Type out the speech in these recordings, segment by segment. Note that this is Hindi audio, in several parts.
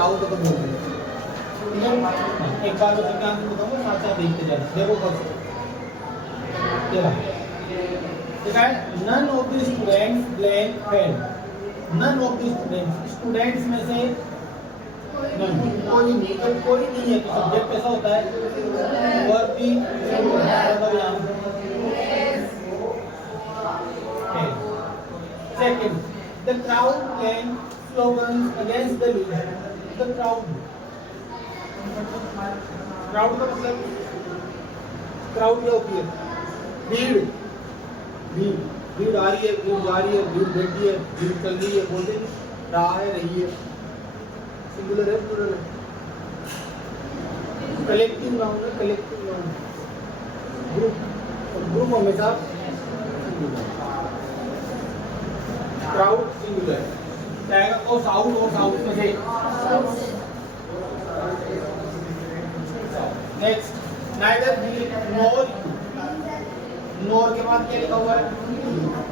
डाउट अगर हो ठीक है। एक बार तो क्या बताऊंगा, साथ साथ देखते जाना। देखो कैसे देखा है, none of the students blank fail. None of the students में से कोई नहीं, तो कोई नहीं है तो सब्जेक्ट कैसा होता है, वर्ब भी मतलब यहाँ second, the crowd can slogans against the leader. The crowd का मतलब क्राउड क्या होती है, भीड़। भीड़ आ रही है, भीड़ जा रही है, भीड़ बैठी है, भीड़ चल रही है, बोलते नहीं रहा है, रही है। सिंगुलर है, प्लूरल है, कलेक्टिव नाउन है, कलेक्टिव नाउन। ग्रुप हमेशा क्राउड सिंगुलर है। तो साउथ और साउथ में से next, neither he nor you. Nor के बाद क्या लिखा हुआ है,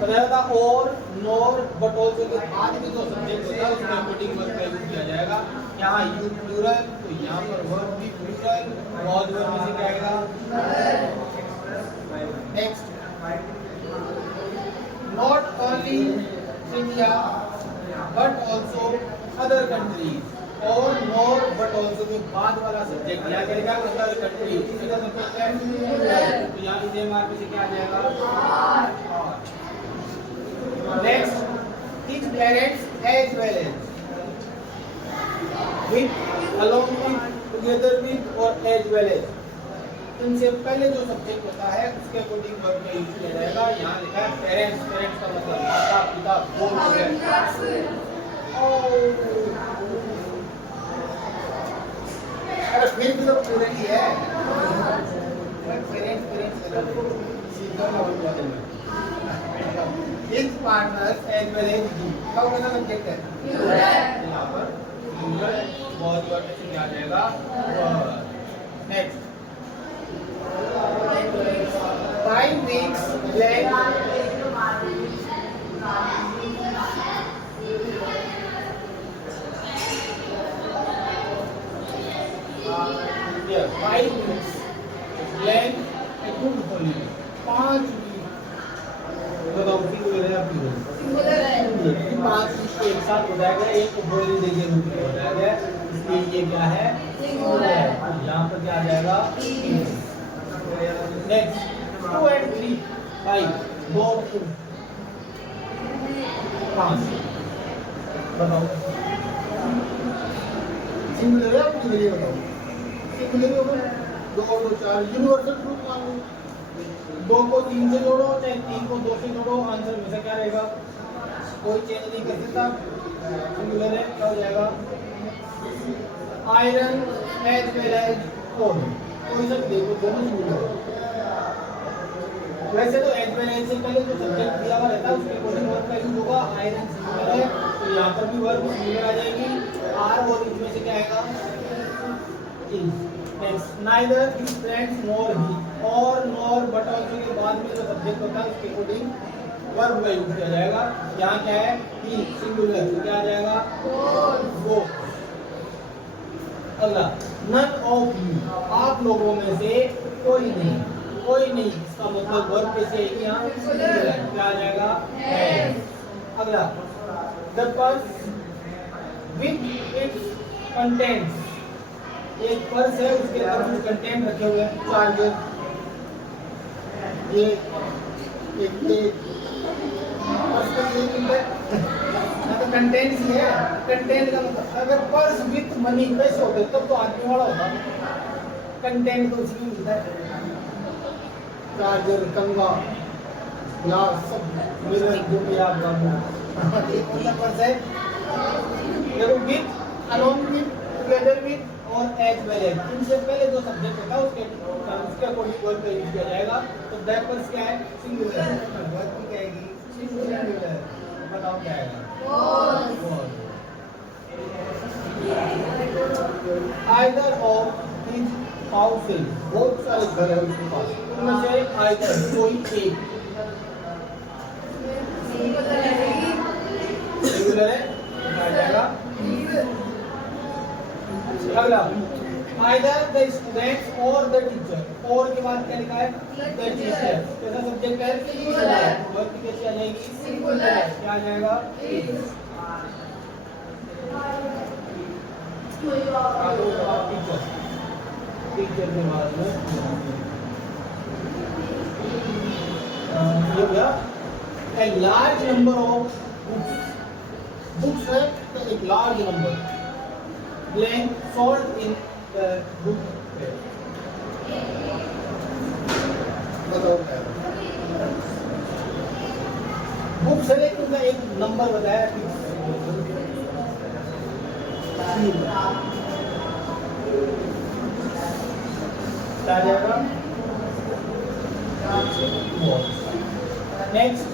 बताया था, और नॉर बट ऑल्सो के बाद भी जो सब्जेक्ट होता है उसमें अकॉर्डिंग वर्ब का यूज किया जाएगा। यहाँ यू प्लूरल, तो यहाँ पर वर्ब भी प्लूरल, और वर्ब में से क्या आएगा। Next, not only India but also other countries. और नॉर बट ऑल्सो के बाद वाला सब्जेक्ट यहाँ क्या लिखा है, अदर कंट्रीज। इसका मतलब क्या है, तो यहाँ इसे मार्क से क्या आ जाएगा। Next, his parents as well as, with, along with, together with और एज वेल एज। इनसे पहले जो सब्जेक्ट होता है उसके अकॉर्डिंग वर्ब का यूज किया जाएगा। यहाँ लिखा है पेरेंट्स। पेरेंट्स का मतलब माता पिता, बोल है। अरे फिर भी तो पूरे ही है। His partners as well as he। कब कैसा सब्जेक्ट है, यहाँ पर बहुत वर्ड से क्या आ जाएगा। Next, 5 weeks blank 5 weeks blank a good holiday। 5 week बताओ सिंगुलर है या प्लूरल, 5 week एक साथ हो जाएगा, एक हॉलीडे के रूप में हो जाएगा, इसलिए ये क्या है, सिंगुलर है। यहाँ पर क्या आ जाएगा। नेक्स्ट, 2 and 3 5, 2 5 बताओ सिंगुलर है या प्लूरल है, बताओ। सिंगुलर होगा, 2 और 2 4, यूनिवर्सल ट्रूथ मान लो। 2 को 3 से जोड़ो, चाहे 3 को 2 से जोड़ो, आंसर में से क्या रहेगा, कोई चेंज नहीं कर सकता, सिंगुलर है। क्या हो जाएगा, iron as well as coal. कोई सा देखो, दोनों सिंगुलर है। वैसे तो एज वेल एज से पहले जो सब्जेक्ट दिया हुआ रहता है उसके अकॉर्डिंग वर्ब का यूज होगा। आयरन सिंगुलर है तो यहाँ पर भी वर्ब सिंगुलर आ जाएगी। आर और इसमें से क्या आएगा, is. Next, neither his friends nor he. और नॉर बट ऑल्सो के बाद में जो सब्जेक्ट होता है उसके अकॉर्डिंग वर्ब का यूज किया जाएगा। यहाँ क्या है, ही सिंगुलर, क्या आ जाएगा, वो। अगला, नन ऑफ यू, आप लोगों में से कोई नहीं। कोई नहीं इसका मतलब वर्ब कैसे है, यहाँ क्या आ जाएगा, है। अगला, the purse with its contents. एक पर्स है उसके अंदर कुछ कंटेंट रखे हुए हैं, चार्जर, ये एक पर्स का तो कंटेंट्स ही है। कंटेंट का मतलब अगर पर्स विथ मनी पैसे होते तब तो आदमी वाला होता, कंटेंट तो उसमें मिलता है। चार्जर, कंगा, ग्लास, सब मिरर जो भी आप जानते हैं, पर्स है। देखो, with, along with, together with और एज वेल एज, इनसे पहले जो सब्जेक्ट होता है उसके अकॉर्डिंग वर्ब का यूज किया जाएगा। तो दैट पर्स क्या है, सिंगुलर है। वर्ब की क्या आएगी, सिंगुलर। बताओ क्या आएगा, आइदर ऑफ हिज हाउसेस। बहुत सारे घर है उसके पास, उनमें से आइदर कोई एक सिंगुलर है, क्या आ जाएगा। अगला either the students or the teacher, और के बाद क्या लिखा है the teacher, कैसा सब्जेक्ट है सिंगुलर, वर्ब की कैसी आ जाएगी सिंगुलर, क्या आ जाएगा टीचर, टीचर के बाद में ये क्या a large number of books है तो एक large number blank sold in the book fair. Book select का एक नंबर बताया क्या जाएगा next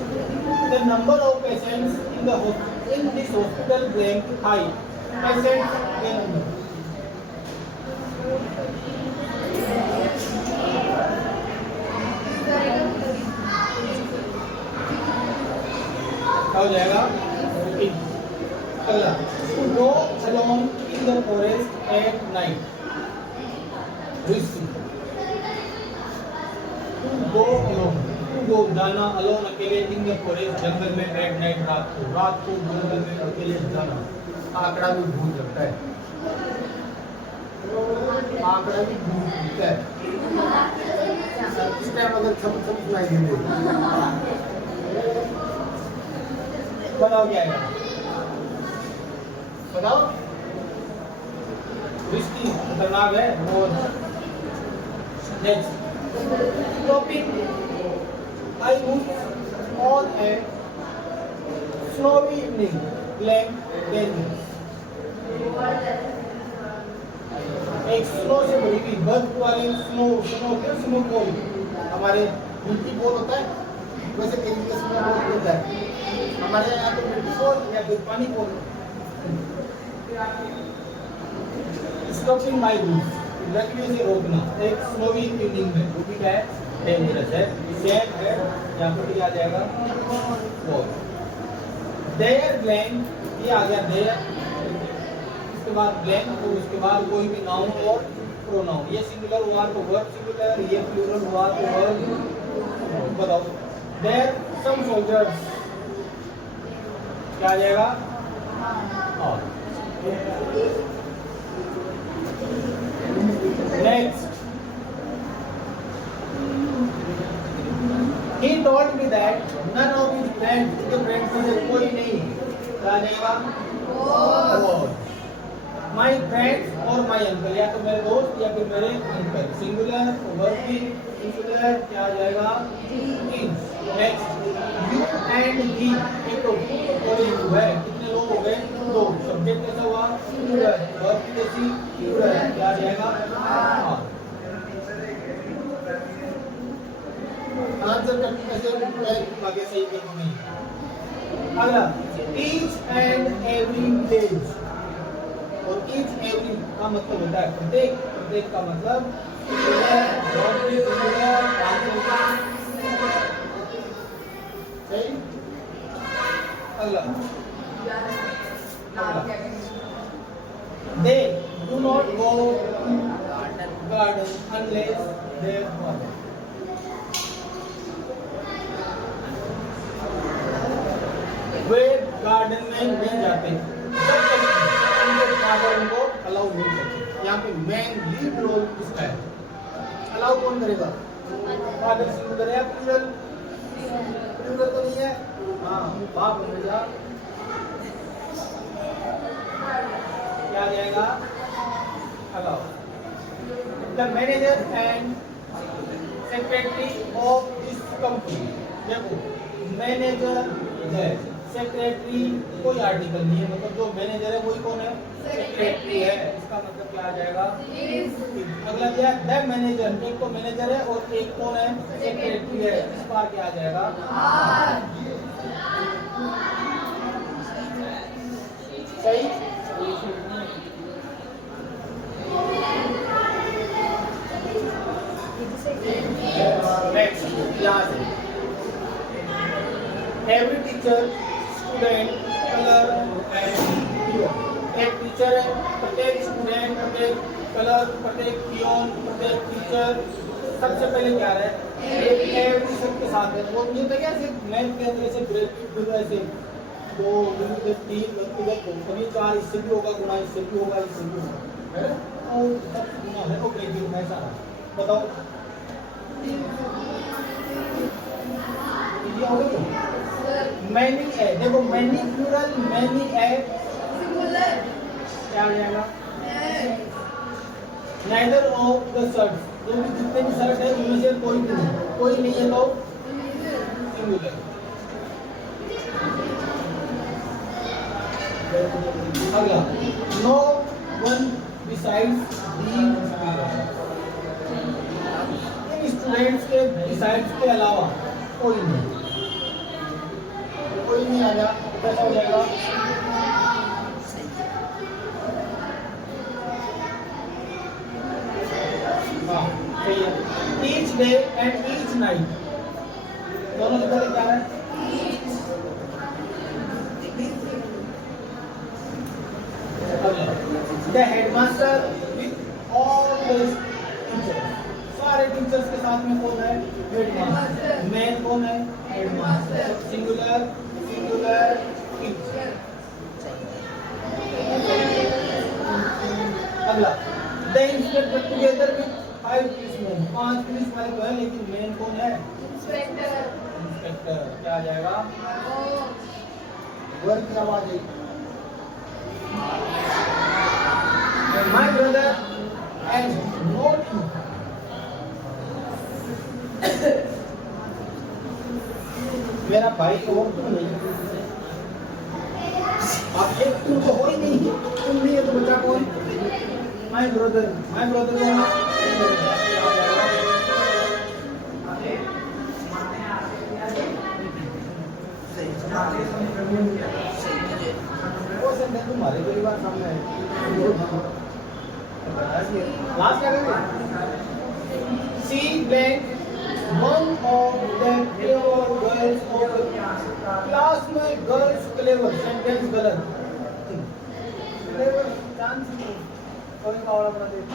the number of patients in this hospital blank high patients के नंबर क्या हो जाएगा अगला to go alone in the forest at night to go alone to go जाना अलोन अकेले इन द फॉरेस्ट जंगल में एट नाइट रात को जंगल में अकेले जाना आंकड़ा भी भूल सकता है आंकड़ा भी भूल सकता है इस टाइम अगर सब सुनाई देंगे बताओ क्या है बताओ रिस्की खतरनाक है और next topic I move on A snowy evening blank dangerous एक स्नो से भरी हुई बर्फ वाली स्नो स्नो के स्नो बॉल हमारे मिट्टी बॉल होता है वैसे तेजी का स्नो बॉल होता है हमारे यहाँ तो मिट्टी बॉल या फिर पानी बॉल स्टॉपिंग माय रूल्स रखने से रोकना एक स्नोवी इवनिंग में वो भी क्या है डेंजरस है सेफ है यहाँ पर भी आ जाएगा बॉल देयर ब्लैंक ये आ गया देयर इसके बाद ब्लैंक तो उसके बाद कोई भी नाउन और प्रोनाउन ये सिंगुलर हुआ तो वर्ब सिंगुलर ये प्लूरल हुआ तो वर्ब बताओ देयर सम सोल्जर्स क्या आ जाएगा next he told me that none of his friends उसके फ्रेंड्स में से कोई नहीं क्या आ जाएगा my friends और my uncle या तो मेरे दोस्त या फिर मेरे अंकल सिंगुलर वर्ब भी सिंगुलर क्या आ जाएगा नेक्स्ट you and he एक तो और एक है कितने लोग हो गए दो सब्जेक्ट कैसा हुआ सिंगुलर वर्ब भी कैसी सिंगुलर क्या आ जाएगा आंसर करने कैसे आगे सही कर नहीं अगला each and every page और each every का मतलब होता है प्रत्येक प्रत्येक का मतलब सही अगला they do not go to garden unless they want way garden में नहीं जाते उनको अलाउ नहीं करते यहाँ पे मेन लीड रोल किसका है अलाउ कौन करेगा फादर सिंगुलर है प्लूरल प्लूरल तो नहीं है हाँ बाप बनेगा क्या जाएगा allow the manager and secretary of this company देखो मैनेजर है सेक्रेटरी कोई आर्टिकल नहीं है मतलब जो मैनेजर है वही कौन है सेक्रेटरी है इसका मतलब क्या आ जाएगा अगला दिया द मैनेजर एक तो मैनेजर है और एक कौन है सेक्रेटरी है इस बार क्या आ जाएगा सही नेक्स्ट यहाँ से every teacher student colour and एक टीचर है प्रत्येक स्टूडेंट प्रत्येक कलर, प्रत्येक पियोन, प्रत्येक टीचर, सबसे पहले क्या है एक एवरी सबके साथ है। वो मुझे तो क्या सिर्फ मैथ के अंदर से ब्रेक ऐसे दो इधर तीन इधर दो कभी चार, इससे भी होगा गुना, इससे भी होगा, इससे भी होगा, है ना? और सब गुना है तो ब्रेक में ऐसा बताओ ये हो गया। मैनी है, देखो मैनी प्लूरल, मैनी है सिंगुलर क्या आ जाएगा? नाइदर ऑफ द शर्ट्स, जो भी जितने भी शर्ट है उनमें से कोई नहीं है तो सिंगुलर। अगला no one besides the students के बिसाइड्स के अलावा कोई नहीं आ गया, कैसा हो जाएगा? हाँ सही है। Each day and each night दोनों से पहले क्या है? The headmaster with all the teachers, सारे टीचर्स के साथ में कौन है? हेडमास्टर। मैन कौन है? हेडमास्टर। Singular singular teacher. अगला the inspector together with 5 policeman, 5 police वाले तो है लेकिन मैन कौन है? इंस्पेक्टर। इंस्पेक्टर क्या आ जाएगा? वर्क की आवाज है। My brother has not you. मेरा भाई और तुम नहीं, आप एक तुम तो हो ही नहीं, तुम नहीं है तो बचा कौन? My brother कौन है? वो सेंटेंस तुम्हारे पहली बार सामने है। लास्ट क्या करेंगे? See blank one of the clever girls of class में गर्ल्स क्लेवर, सेंटेंस गलत, क्लेवर चांस नहीं, कोई का और अपना देखो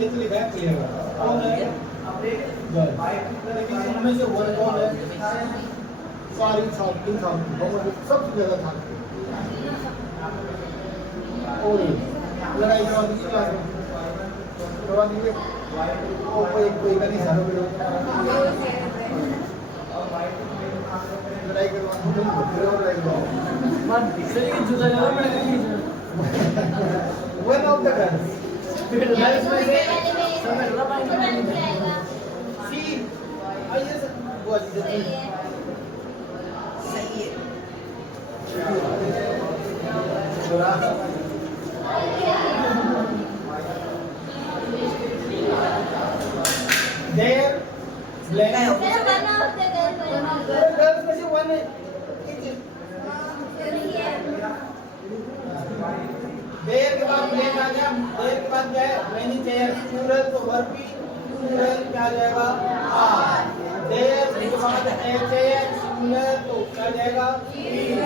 ये तो लिखा है क्लेवर, कौन है? गर्ल, लेकिन इनमें से वन कौन है? सॉरी सब जगह था। और लड़ाई करवा दी क्लास में, करवा दी कोई का नहीं सारा बेटा लड़ाई करवा वन ऑफ द गर्ल्स में से सी आइए वो सही है। There blank girls में से one है। There के बाद blank आ गया, there के बाद क्या है? many chairs, plural तो verb भी plural क्या आ जाएगा? are। There के बाद a chair, singular तो क्या आ जाएगा? is।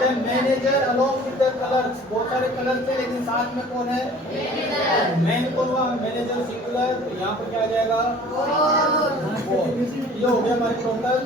The manager along with the clerks, बहुत सारे clerks थे लेकिन साथ में कौन है? मैन कौन हुआ? मैनेजर सिंगुलर, तो यहाँ पर क्या आ जाएगा? ये हो गया हमारे टोटल